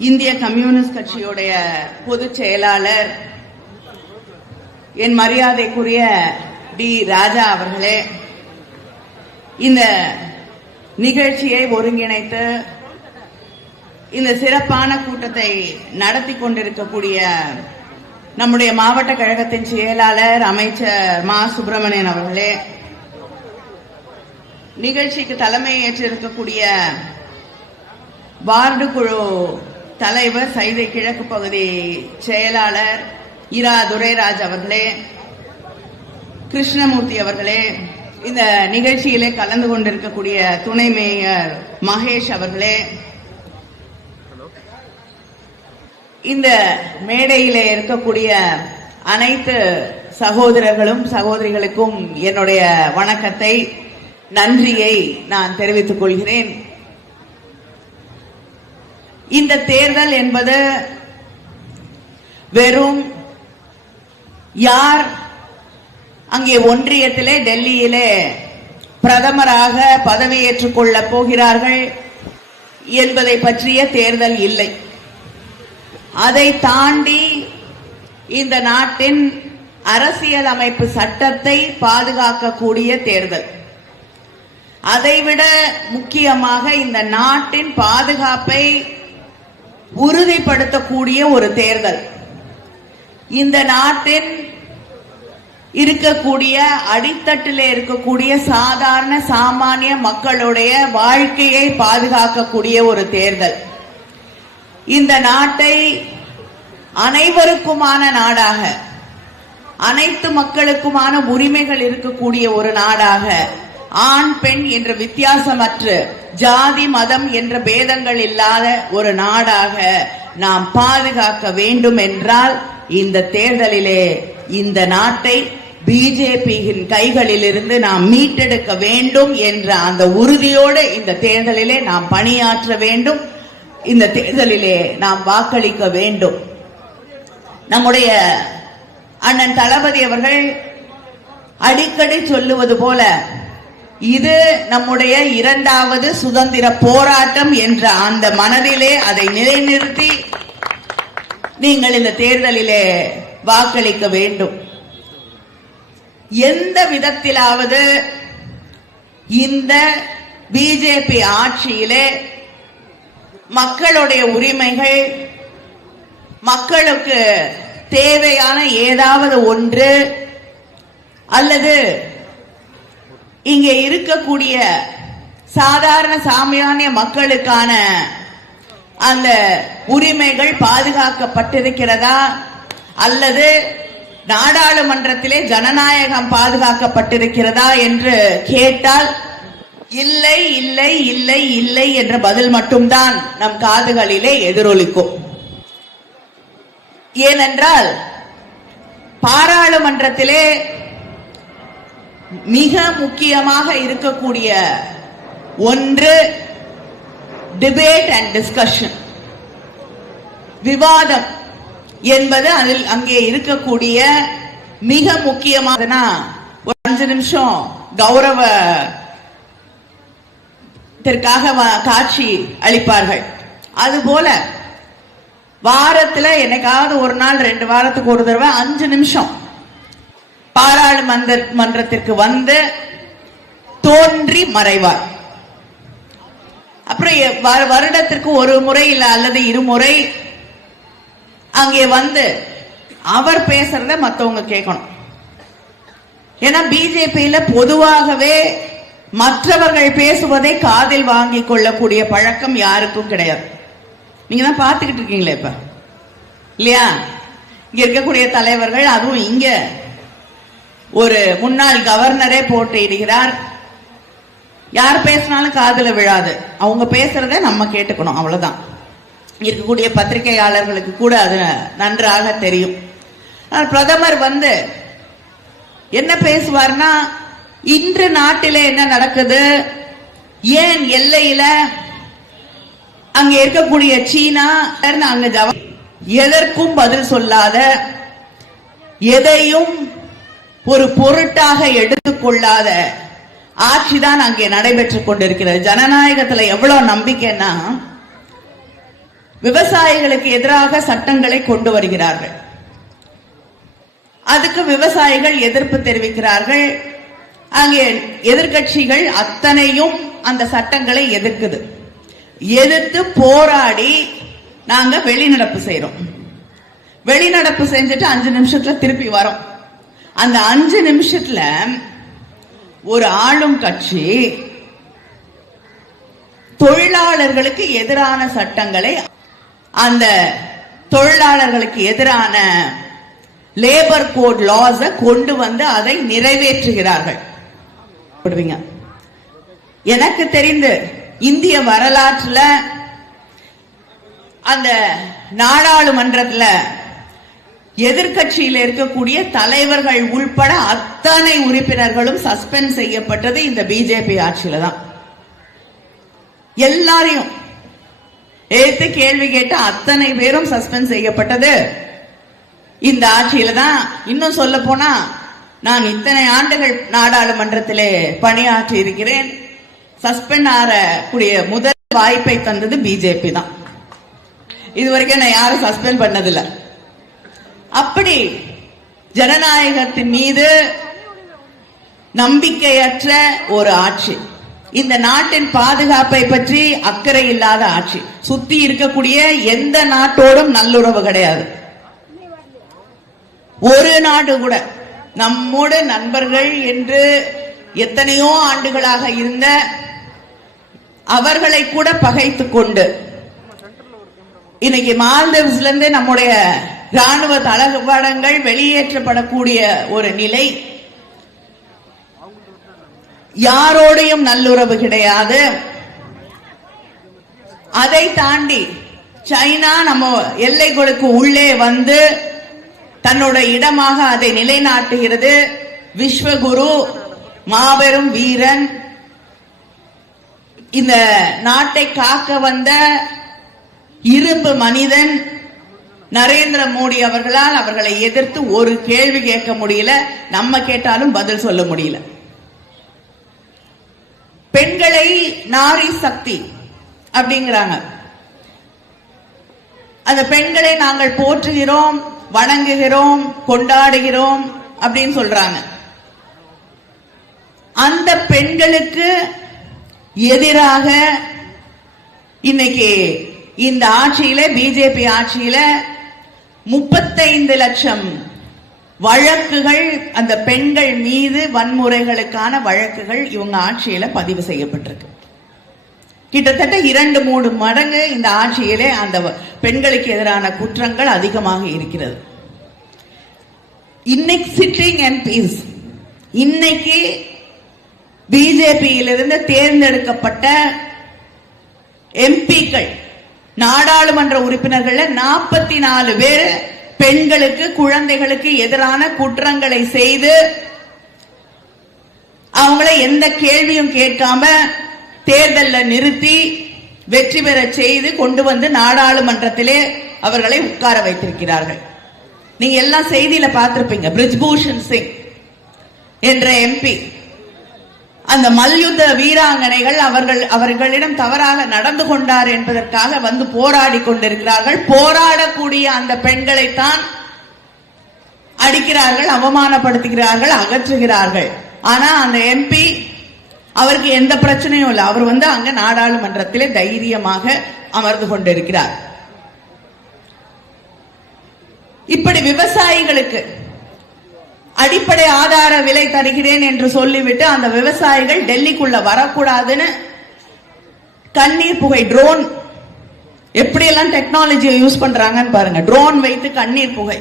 இந்திய கம்யூனிஸ்ட் கட்சியுடைய பொதுச் செயலாளர் என் மரியாதைக்குரிய டி ராஜா அவர்களே இந்த நிகழ்ச்சியை ஒருங்கிணைத்து இந்த சிறப்பான கூட்டத்தை நடத்தி கொண்டிருக்கக்கூடிய நம்முடைய மாவட்ட கழகத்தின் செயலாளர் அமைச்சர் மா சுப்பிரமணியன் அவர்களே நிகழ்ச்சிக்கு தலைமை ஏற்றிருக்கக்கூடிய வார்டு குழு தலைவர் சைதை கிழக்கு பகுதி செயலாளர் இரா துரைராஜ் அவர்களே கிருஷ்ணமூர்த்தி அவர்களே இந்த நிகழ்ச்சியிலே கலந்து கொண்டிருக்கக்கூடிய துணை மேயர் மகேஷ் அவர்களே இந்த மேடையிலே இருக்கக்கூடிய அனைத்து சகோதரர்களும் சகோதரிகளுக்கும் என்னுடைய வணக்கத்தை நன்றியை நான் தெரிவித்துக் கொள்கிறேன். இந்த தேர்தல் என்பது வெறும் யார் அங்கே ஒன்றியத்திலே டெல்லியிலே பிரதமராக பதவியேற்றுக் கொள்ளப் போகிறார்கள் என்பதை பற்றிய தேர்தல் இல்லை. அதை தாண்டி இந்த நாட்டின் அரசியலமைப்பு சட்டத்தை பாதுகாக்கக்கூடிய தேர்தல். அதைவிட முக்கியமாக இந்த நாட்டின் பாதுகாப்பை உறுதிப்படுத்தக்கூடிய ஒரு தேர்தல். இந்த நாட்டின் இருக்கக்கூடிய அடித்தட்டில் இருக்கக்கூடிய சாதாரண சாமானிய மக்களுடைய வாழ்க்கையை பாதுகாக்கக்கூடிய ஒரு தேர்தல். இந்த நாட்டை அனைவருக்குமான நாடாக அனைத்து மக்களுக்குமான உரிமைகள் இருக்கக்கூடிய ஒரு நாடாக ஆண் பெண் என்ற வித்தியாசமற்று ஜாதி மதம் என்ற பேதங்கள் இல்லாத ஒரு நாடாக நாம் பாதுகாக்க வேண்டும் என்றால் இந்த தேர்தலிலே இந்த நாட்டை பிஜேபியின் கைகளிலிருந்து நாம் மீட்டெடுக்க வேண்டும் என்ற அந்த உறுதியோடு இந்த தேர்தலிலே நாம் பணியாற்ற வேண்டும். இந்த தேர்தலிலே நாம் வாக்களிக்க வேண்டும். நம்முடைய அண்ணன் தளபதி அவர்கள் அடிக்கடி சொல்லுவது போல இது நம்முடைய இரண்டாவது சுதந்திர போராட்டம் என்ற அந்த மனதிலே அதை நிலைநிறுத்தி நீங்கள் இந்த தேர்தலிலே வாக்களிக்க வேண்டும். எந்த விதத்திலாவது இந்த பிஜேபி ஆட்சியிலே மக்களுடைய உரிமைகள் மக்களுக்கு தேவையான ஏதாவது ஒன்று அல்லது இங்கே இருக்கக்கூடிய சாதாரண சாமியானிய மக்களுக்கான அந்த உரிமைகள் பாதுகாக்கப்பட்டிருக்கிறதா? அல்லது நாடாளுமன்றத்திலே ஜனநாயகம் பாதுகாக்கப்பட்டிருக்கிறதா என்று கேட்டால் இல்லை இல்லை இல்லை இல்லை என்ற பதில் மட்டும்தான் நம் காதுகளிலே எதிரொலிக்கும். ஏனென்றால் பாராளுமன்றத்திலே மிக முக்கியமாக இருக்கக்கூடிய ஒன்று டிபேட் அண்ட் டிஸ்கஷன் விவாதம் என்பது அதில் அங்கே இருக்கக்கூடிய மிக முக்கியமானதுன்னா ஒரு அஞ்சு நிமிஷம் கௌரவ இதற்காக காட்சி அளிப்பார்கள். அதுபோல வாரத்துல என்னைக்காவது ஒரு நாள் ரெண்டு வாரத்துக்கு ஒரு தடவை அஞ்சு நிமிஷம் பாராளுமன்ற மன்றத்திற்கு வந்து தோன்றி மறைவார். அப்புறம் வருடத்திற்கு ஒரு முறை இல்ல அல்லது இருமுறை அங்கே வந்து அவர் பேசுறத மத்தவங்க கேட்கணும் ஏன்னா பிஜேபியில பொதுவாகவே மற்றவர்கள் பேசுவதை காதில் வாங்கி கொள்ளக்கூடிய பழக்கம் யாருக்கும் கிடையாது. நீங்க தான் பார்த்துக்கிட்டு இருக்கீங்களே இப்ப. இல்லையா? இங்க இருக்கக்கூடிய தலைவர்கள் அதுவும் இங்க. ஒரு முன்னாள் கவர்னரே போட்டியிடுகிறார். யார் பேசினாலும் காதல விழாது. அவங்க பேசுறத நம்ம கேட்டுக்கணும் அவ்வளவுதான். இருக்கக்கூடிய பத்திரிகையாளர்களுக்கு கூட அது நன்றாக தெரியும். ஆனால் பிரதமர் வந்து என்ன பேசுவார்னா இன்று நாட்டிலே என்ன நடக்குது? ஏன் எல்லையில அங்க இருக்கக்கூடிய சீனா அங்க ஜவ- எதற்கும் பதில் சொல்லாத எதையும் ஒரு பொருட்டாக எடுத்துக்கொள்ளாத ஆட்சிதான் அங்கே நடைபெற்றுக் கொண்டிருக்கிறது. ஜனநாயகத்துல எவ்வளவு நம்பிக்கைன்னா விவசாயிகளுக்கு எதிராக சட்டங்களை கொண்டு வருகிறார்கள். அதுக்கு விவசாயிகள் எதிர்ப்பு தெரிவிக்கிறார்கள். அங்கே எதிர்க்கட்சிகள் அத்தனையும் அந்த சட்டங்களை எதிர்க்குது. எதிர்த்து போராடி நாங்க வெளிநடப்பு செய்யறோம் வெளிநடப்பு செஞ்சுட்டு அஞ்சு நிமிஷத்துல திருப்பி வரோம். அந்த அஞ்சு நிமிஷத்துல ஒரு ஆளும் கட்சி தொழிலாளர்களுக்கு எதிரான சட்டங்களை அந்த தொழிலாளர்களுக்கு எதிரான லேபர் கோட் லாஸ கொண்டு வந்து அதை நிறைவேற்றுகிறார்கள். போடுவீங்க. எனக்கு தெரிந்து இந்திய வரலாற்றுல அந்த நாடாளுமன்றத்துல எதிர்க்கட்சியில் இருக்கக்கூடிய தலைவர்கள் உள்பட அத்தனை உறுப்பினர்களும் சஸ்பெண்ட் செய்யப்பட்டது இந்த பிஜேபி ஆட்சியில தான். எல்லாரையும் ஏத்து கேள்வி கேட்ட அத்தனை பேரும் சஸ்பெண்ட் செய்யப்பட்டது. இந்த ஆட்சியில தான் இன்னும் சொல்ல போனா நான் இத்தனை ஆண்டுகள் நாடாளுமன்றத்திலே பணியாற்றி இருக்கிறேன். சஸ்பெண்ட் ஆறக்கூடிய முதல் வாய்ப்பை தந்தது பிஜேபி தான். இதுவரைக்கும் நான் யாரும் சஸ்பெண்ட் பண்ணதில்லை. அப்படி ஜனநாயகத்தின் மீது நம்பிக்கையற்ற ஒரு ஆட்சி. இந்த நாட்டின் பாதுகாப்பை பற்றி அக்கறை இல்லாத ஆட்சி. சுத்தி இருக்கக்கூடிய எந்த நாட்டோடும் நல்லுறவு கிடையாது. ஒரு நாடு கூட நம்மோடு நண்பர்கள் என்று எத்தனையோ ஆண்டுகளாக இருந்த அவர்களை கூட பகைத்துக் கொண்டு இன்னைக்கு மால்தீவ்ஸ்ல இருந்து நம்முடைய ராணுவ தளவாடங்கள் வெளியேற்றப்படக்கூடிய ஒரு நிலை. யாரோடையும் நல்லுறவு கிடையாது. அதை தாண்டி சைனா நம்ம எல்லைகளுக்கு உள்ளே வந்து தன்னோட இடமாக அதை நிலைநாட்டுகிறது. விஸ்வகுரு மாபெரும் வீரன் இந்த நாட்டை காக்க வந்த இரும்பு மனிதன் நரேந்திர மோடி அவர்களால் அவர்களை எதிர்த்து ஒரு கேள்வி கேட்க முடியல. நம்ம கேட்டாலும் பதில் சொல்ல முடியல. பெண்களை நாரி சக்தி அப்படிங்கிறாங்க. அந்த பெண்களை நாங்கள் போற்றுகிறோம் வணங்குகிறோம் கொண்டாடுகிறோம் அப்படின்னு சொல்றாங்க. அந்த பெண்களுக்கு எதிராக இன்னைக்கு இந்த ஆட்சியில பிஜேபி ஆட்சியில முப்பத்தைந்து லட்சம் வழக்குகள் அந்த பெண்கள் மீது வன்முறைகளுக்கான வழக்குகள் இவங்க ஆட்சியில பதிவு செய்யப்பட்டிருக்கு. கிட்டத்தட்ட இரண்டு மூணு மடங்கு இந்த ஆட்சியிலே அந்த பெண்களுக்கு எதிரான குற்றங்கள் அதிகமாக இருக்கிறது. இன்னைக்கு சிட்டிங் எம்பிஸ் இன்னைக்கு பிஜேபியிலிருந்து தேர்ந்தெடுக்கப்பட்ட எம்பிக்கள் நாடாளுமன்ற உறுப்பினர்கள்ல நாற்பத்தி நாலு பேர் பெண்களுக்கு குழந்தைகளுக்கு எதிரான குற்றங்களை செய்து அவங்கள எந்த கேள்வியும் கேட்காம தேர்தல்ல நிறுத்தி வெற்றி பெற செய்து கொண்டு வந்து நாடாளுமன்றத்திலே அவர்களை உட்கார வைத்திருக்கிறார்கள். நீங்க எல்லாம் செய்தியில பார்த்திருப்பீங்க. பிரிஜ்பூஷன் சிங் என்ற எம்பி. அந்த மல்யுத்த வீராங்கனைகள் அவர்கள் அவர்களிடம் தவறாக நடந்து கொண்டார் என்பதற்காக வந்து போராடி கொண்டிருக்கிறார்கள். போராடக்கூடிய அந்த பெண்களைத்தான் அடிக்கிறார்கள் அவமானப்படுத்துகிறார்கள் அகற்றுகிறார்கள். ஆனா அந்த எம்பி அவருக்கு எந்த பிரச்சனையும் இல்லை. அவர் வந்து அங்க நாடாளுமன்றத்திலே தைரியமாக அமர்ந்து கொண்டிருக்கிறார். இப்படி விவசாயிகளுக்கு அடிப்படை ஆதார விலை தருகிறேன் என்று சொல்லிவிட்டு அந்த விவசாயிகள் டெல்லிக்குள்ள வரக்கூடாதுன்னு கண்ணீர் புகை ட்ரோன் எப்படியெல்லாம் டெக்னாலஜியை யூஸ் பண்றாங்கன்னு பாருங்க. ட்ரோன் வைத்து கண்ணீர் புகை.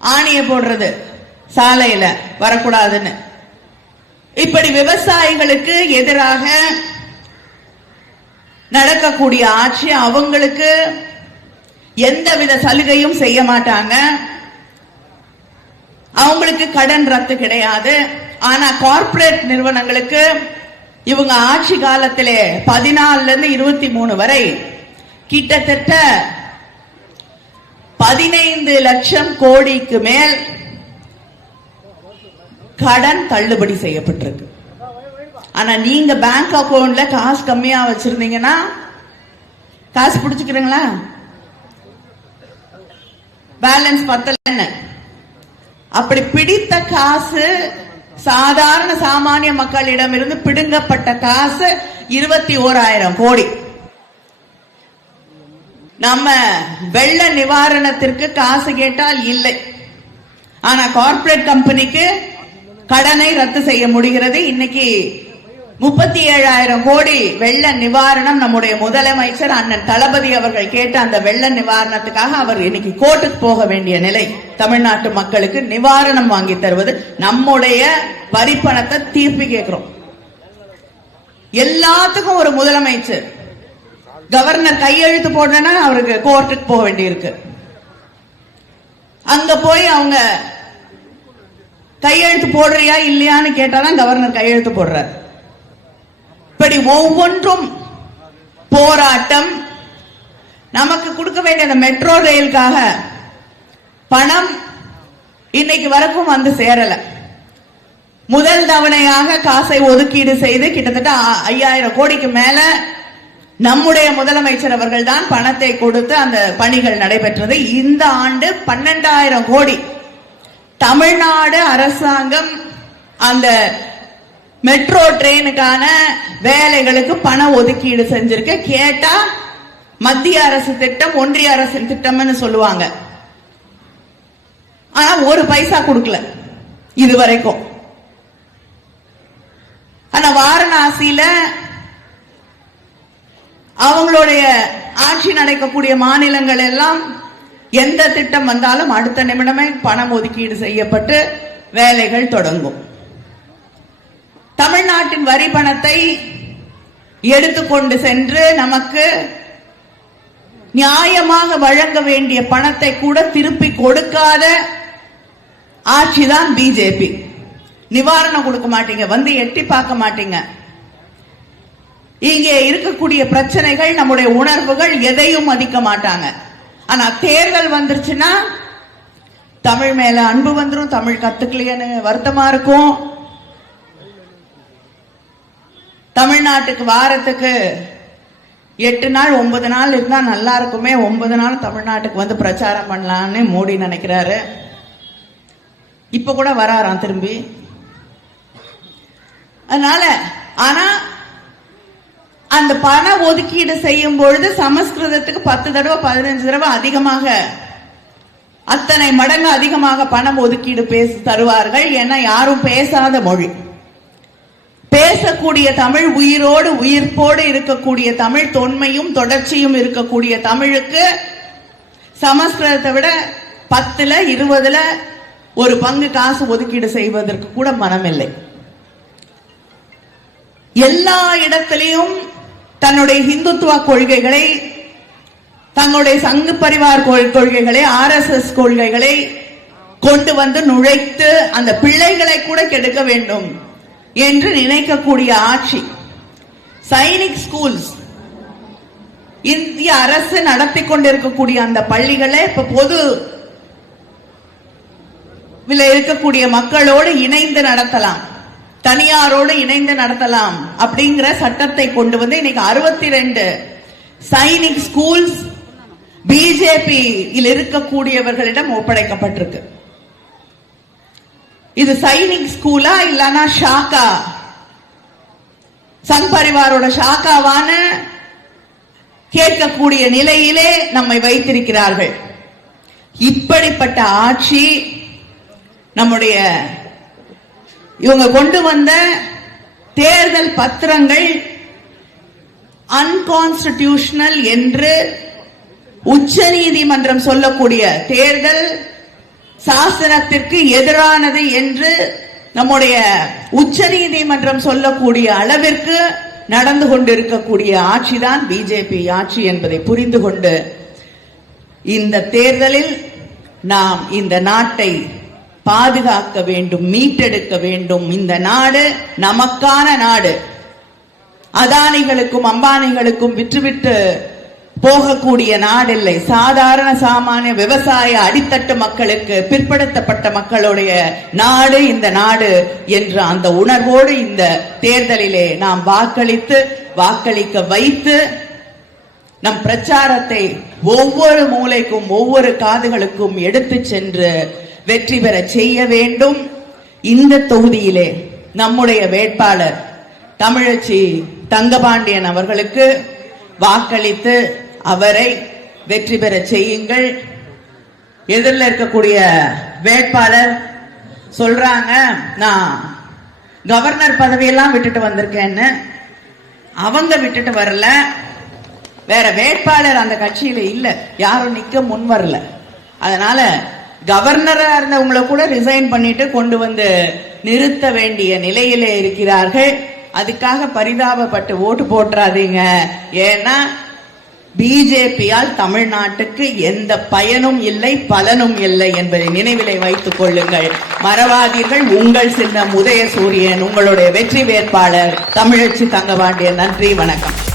ஆணிய போடுறது சாலையில வரக்கூடாதுன்னு. இப்படி விவசாயிகளுக்கு எதிராக நடக்கக்கூடிய ஆட்சி அவங்களுக்கு எந்தவித சலுகையும் செய்ய மாட்டாங்க. அவங்களுக்கு கடன் ரத்து கிடையாது. ஆனா கார்ப்பரேட் நிறுவனங்களுக்கு இவங்க ஆட்சி காலத்திலே பதினாலுல இருந்து இருபத்தி மூணு வரை கிட்டத்தட்ட பதினைந்து லட்சம் கோடிக்கு மேல் கடன் தள்ளுபடி செய்யப்பட்டிருக்கு. ஆனா நீங்க பேங்க் அக்கவுண்ட்ல காசு கம்மியா வச்சிருந்தீங்கன்னா காசு பிடிச்சுக்கிறீங்களா? பேலன்ஸ் பத்தலன்னு அப்படி பிடித்த காசு சாதாரண சாமானிய மக்களிடம் இருந்து பிடுங்கப்பட்ட காசு இருபத்தி ஓராயிரம் கோடி. நம்ம வெள்ள நிவாரணத்திற்கு காசு கேட்டால் இல்லை. ஆனா கார்ப்பரேட் கம்பெனிக்கு கடனை ரத்து செய்ய முடிகிறது. இன்னைக்கு முப்பத்தி ஏழாயிரம் கோடி வெள்ள நிவாரணம் நம்முடைய முதலமைச்சர் அண்ணன் தளபதி அவர்கள் கேட்ட அந்த வெள்ள நிவாரணத்துக்காக அவர் இன்னைக்கு கோர்ட்டுக்கு போக வேண்டிய நிலை. தமிழ்நாட்டு மக்களுக்கு நிவாரணம் வாங்கி தருவது நம்முடைய வரிப்பணத்தை தீர்ப்பு கேட்கிறோம். எல்லாத்துக்கும் ஒரு முதலமைச்சர். கவர்னர் கையெழுத்து போடணும்னா அவருக்கு கோர்ட்டுக்கு போக வேண்டியிருக்கு. அங்க போய் அவங்க கையெழுத்து போடுறியா இல்லையான்னு கேட்டாதான் கவர்னர் கையெழுத்து போடுறாரு. இப்படி ஒவ்வொன்றும் போராட்டம். நமக்கு கொடுக்க வேண்டிய அந்த மெட்ரோ ரயிலுக்காக பணம் இன்னைக்கு வரைக்கும் வந்து சேரல. முதல் தவணையாக காசை ஒதுக்கீடு செய்து கிட்டத்தட்ட ஐயாயிரம் கோடிக்கு மேல நம்முடைய முதலமைச்சர் அவர்கள் தான் பணத்தை கொடுத்து அந்த பணிகள் நடைபெற்றது. இந்த ஆண்டு பன்னெண்டாயிரம் கோடி. தமிழ்நாடு அரசாங்கம் அந்த மெட்ரோ ட்ரெயினுக்கான வேலைகளுக்கு பண ஒதுக்கீடு செஞ்சிருக்கு. கேட்டா மத்திய அரசு திட்டம் ஒன்றிய அரசின் திட்டம்னு சொல்லுவாங்க. ஆனா ஒரு பைசா கொடுக்கல இது வரைக்கும் ஆனா வாரணாசியில அவங்களுடைய ஆட்சி நடக்கக்கூடிய மாநிலங்கள் எல்லாம் எந்த திட்டம் வந்தாலும் அடுத்த நிமிடமே பணம் ஒதுக்கீடு செய்யப்பட்டு வேலைகள் தொடங்கும். தமிழ்நாட்டின் வரி பணத்தை எடுத்துக்கொண்டு சென்று நமக்கு நியாயமாக வழங்க வேண்டிய பணத்தை கூட திருப்பி கொடுக்காத ஆட்சிதான் பிஜேபி. நிவாரணம் கொடுக்க மாட்டீங்க வந்து எட்டி பார்க்க மாட்டீங்க. இங்கே இருக்கக்கூடிய பிரச்சனைகள் நம்முடைய உணர்வுகள் எதையும் மதிக்க மாட்டாங்க. ஆனா தேர்தல் வந்துருச்சுன்னா தமிழ் மேல அன்பு வந்துடும் தமிழ் கத்துக்கலையேன்னு வருத்தமா இருக்கும். தமிழ்நாட்டுக்கு வாரத்துக்கு எட்டு நாள் ஒன்பது நாள் இருந்தா நல்லா இருக்குமே. ஒன்பது நாள் தமிழ்நாட்டுக்கு வந்து பிரச்சாரம் பண்ணலான்னு மோடி நினைக்கிறாரு. இப்ப கூட வராராம் திரும்பி. அதனால ஆனா அந்த பண ஒதுக்கீடு செய்யும் பொழுது சமஸ்கிருதத்துக்கு பத்து தடவை பதினஞ்சு தடவை அதிகமாக அத்தனை மடங்கு அதிகமாக பணம் ஒதுக்கீடு பேச தருவார்கள். ஏன்னா யாரும் பேசாத மொழி. பேசக்கூடிய தமிழ் உயிரோடு உயிர்ப்போடு இருக்கக்கூடிய தமிழ் தொன்மையும் தொடர்ச்சியும் இருக்கக்கூடிய தமிழுக்கு சமஸ்கிருதத்தை விட பத்துல இருபதுல ஒரு பங்கு காசு ஒதுக்கீடு செய்வதற்கு கூட மனமில்லை. எல்லா இடத்திலையும் தன்னுடைய ஹிந்துத்துவ கொள்கைகளை தங்களுடைய சங்கு பரிவார் கொள்- கொள்கைகளை ஆர்எஸ்எஸ் கொள்கைகளை கொண்டு வந்து நுழைத்து அந்த பிள்ளைகளை கூட கெடுக்க வேண்டும். என்று நினைக்கக்கூடிய ஆட்சி. சைனிக் ஸ்கூல்ஸ். இந்திய அரசு நடத்தி கொண்டிருக்கக்கூடிய அந்த பள்ளிகளை இப்ப பொது இருக்கக்கூடிய மக்களோடு இணைந்து நடத்தலாம். தனியாரோடு இணைந்து நடத்தலாம் அப்படிங்கிற சட்டத்தை கொண்டு வந்து இன்னைக்கு அறுபத்தி ரெண்டு சைனிக் ஸ்கூல்ஸ் பிஜேபி இருக்கக்கூடியவர்களிடம் ஒப்படைக்கப்பட்டிருக்கு. இது சைனிக் ஸ்கூலா இல்லனா ஷாக்கா? சங் பரிவாரோட ஷாக்காவான கேட்கக்கூடிய நிலையிலே நம்மை வைத்திருக்கிறார்கள். இப்படிப்பட்ட ஆட்சி நம்முடைய இவங்க கொண்டு வந்த தேர்தல் பத்திரங்கள் அன்கான்ஸ்டிடியூஷனல் என்று உச்ச நீதிமன்றம் சொல்லக்கூடிய தேர்தல் சாசனத்திற்கு எதிரானது என்று நம்முடைய உச்ச நீதிமன்றம் சொல்லக்கூடிய அளவிற்கு நடந்து கொண்டிருக்கக்கூடிய ஆட்சிதான் பிஜேபி ஆட்சி என்பதை புரிந்து கொண்டு இந்த தேர்தலில் நாம் இந்த நாட்டை பாதுகாக்க வேண்டும் மீட்டெடுக்க வேண்டும். இந்த நாடு நமக்கான நாடு. அதானிகளுக்கும் அம்பானிகளுக்கும் விற்றுவிட்டு போகக்கூடிய நாடில்லை. சாதாரண சாமானிய விவசாய அடித்தட்டு மக்களுக்கு பிற்படுத்தப்பட்ட மக்களுடைய நாடு இந்த நாடு என்ற அந்த உணர்வோடு இந்த தேர்தலிலே நாம் வாக்களித்து வாக்களிக்க வைத்து நம் பிரச்சாரத்தை ஒவ்வொரு மூலைக்கும் ஒவ்வொரு காதுகளுக்கும் எடுத்து சென்று வெற்றி பெற செய்ய வேண்டும். இந்த தொகுதியிலே நம்முடைய வேட்பாளர் தமிழச்சி தங்கபாண்டியன் அவர்களுக்கு வாக்களித்து அவரை வெற்றி பெற செய்யுங்கள். எதிரில் இருக்கக்கூடிய வேட்பாளர் சொல்றாங்க நான் கவர்னர் பதவியெல்லாம் விட்டுட்டு வந்திருக்கேன்னு. அவங்க விட்டுட்டு வரல. வேற வேட்பாளர் அந்த கட்சியில இல்ல. யாரும் நிக்க முன் வரல. அதனால கவர்னரா இருந்தவங்களை கூட ரிசைன் பண்ணிட்டு கொண்டு வந்து நிறுத்த வேண்டிய நிலையிலே இருக்கிறார்கள். அதுக்காக பரிதாபப்பட்டு ஓட்டு போட்டுறாதீங்க. ஏன்னா பிஜேபியால் தமிழ்நாட்டுக்கு எந்த பயனும் இல்லை பலனும் இல்லை என்பதை நினைவிலை வைத்துக் கொள்ளுங்கள். மறவாதீர்கள். உங்கள் சின்னம் உதயசூரியன் உங்களுடைய வெற்றி வேட்பாளர் தமிழச்சி தங்கபாண்டியன். நன்றி வணக்கம்.